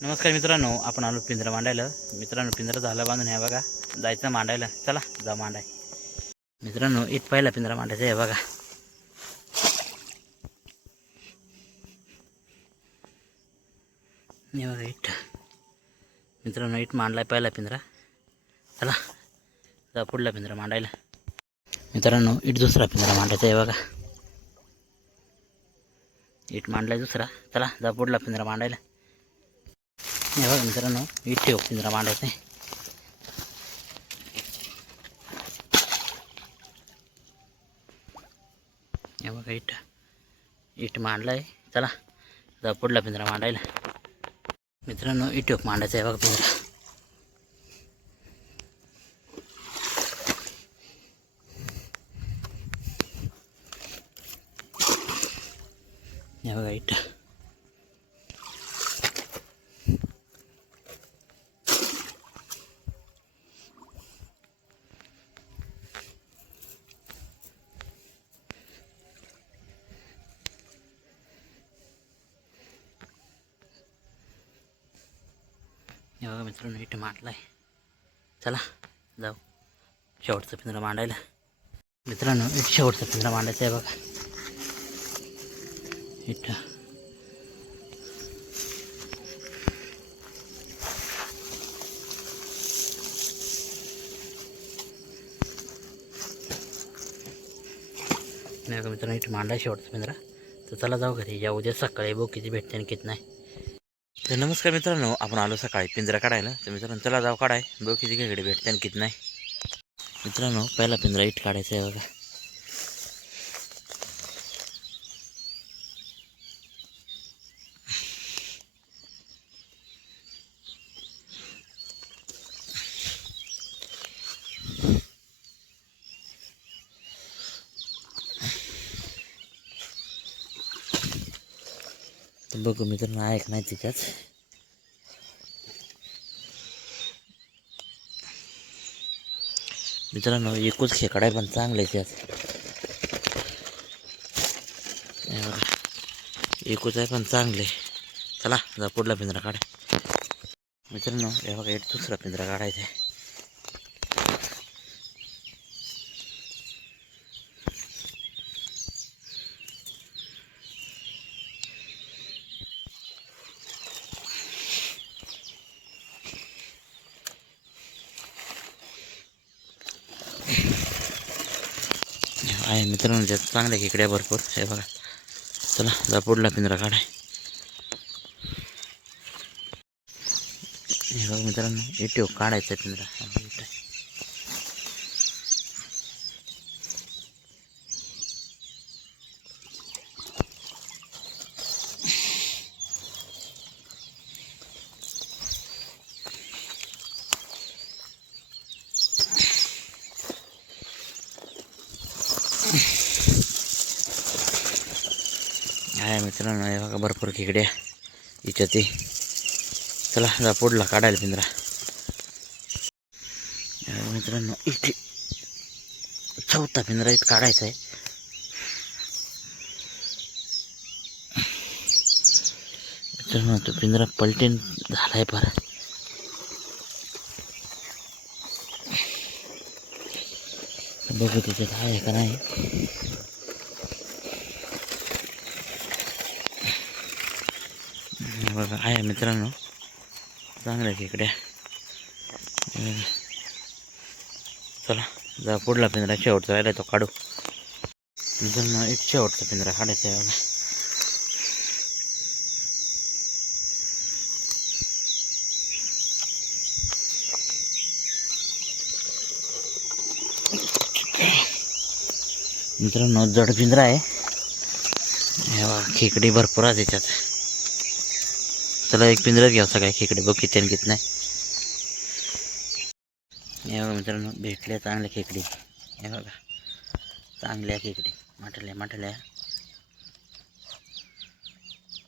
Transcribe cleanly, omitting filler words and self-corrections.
नमस्कार मित्रांनो, आपण आलो पिंजरा मांडायला. मित्रांनो, पिंजरा झाला बांधून आहे बघा. जायचं मांडायला. चला जा मांडाय. मित्रांनो, इट पहिला पिंजरा मांडायचा आहे बघा. हे बघा इट. मित्रांनो, इट मांडलाय पहिला पिंजरा. चला जा पुढला पिंजरा मांडायला. मित्रांनो, इट दुसरा पिंजरा मांडायचा आहे बघा. इट मांडलाय दुसरा. चला जा पुढला पिंजरा मांडायला. हे बघा मित्रांनो, इट ठेव पिंजरा मांडायचा आहे. हे बघा इट मांडलाय. चला जा पुढला पिंजरा मांडायला. मित्रांनो, इट मांडायचा आहे बघा पिंजरा. हे बघा इट. हे बघा मित्रांनो, इट मांडलाय. चला जाऊ शेवटचा पिंजरा मांडायला. मित्रांनो, इट शेवटचा पिंजरा मांडायचा आहे बघा. इट नाही का मित्रांनो, इट मांडलाय शेवटचा पिंजरा. तर चला जाऊ घरी. या उद्या सकाळी बघू किती भेटते आणि किती नाही. तर नमस्कार मित्रांनो, आपण आलो सकाळी पिंजरा काढायला. तर मित्रांनो चला जाऊ काढाय, बघू किती खेकडे भेटते आणि किती नाही. मित्रांनो, पहिला पिंजरा इट काढायचा आहे बघा. तर बघू मित्रांनो आहे का नाही तिच्यात. मित्रांनो, एकूच खेकडा आहे पण चांगले त्यात. एकूच आहे पण चांगले. चला जा पुढला पिंजरा काढा. मित्रांनो, हे बघा एक दुसरा पिंजरा काढायचा आहे. आहे मित्रांनो, त्यात चांगल्या खेकड्या भरपूर. हे बघा. चला जा पुढला पिंजरा काढाय. हे बघा मित्रांनो, इट काढायचा पिंजरा. आहे मित्रांनो, हे बघा भरपूर खेकड्या इथं. ते चला जा पुढला काढायला पिंजरा. मित्रांनो, इथे चौथा पिंजरा इथं काढायचा आहे. मित्रांनो, तो पिंजरा पलटीन झालाय परत. बघू त्याच्यात आहे का नाही. बघा आहे मित्रांनो, चांगल्या खेकड्या. चला जा पुढला पिंजरा शेवटचा राहिला तो काढू. मित्रांनो, एक शेवटचा पिंजरा काढायचा आहे बघा. मित्रांनो, जड पिंजरा आहे. खेकडी भरपूर आहे त्याच्यात. चला एक पिंजरा घ्या सगळ्या खेकडे, बघ किती आणि किती नाही. हे बघा मित्रांनो, भेटल्या चांगल्या खेकडी. हे बघा चांगल्या खेकडी, माठल्या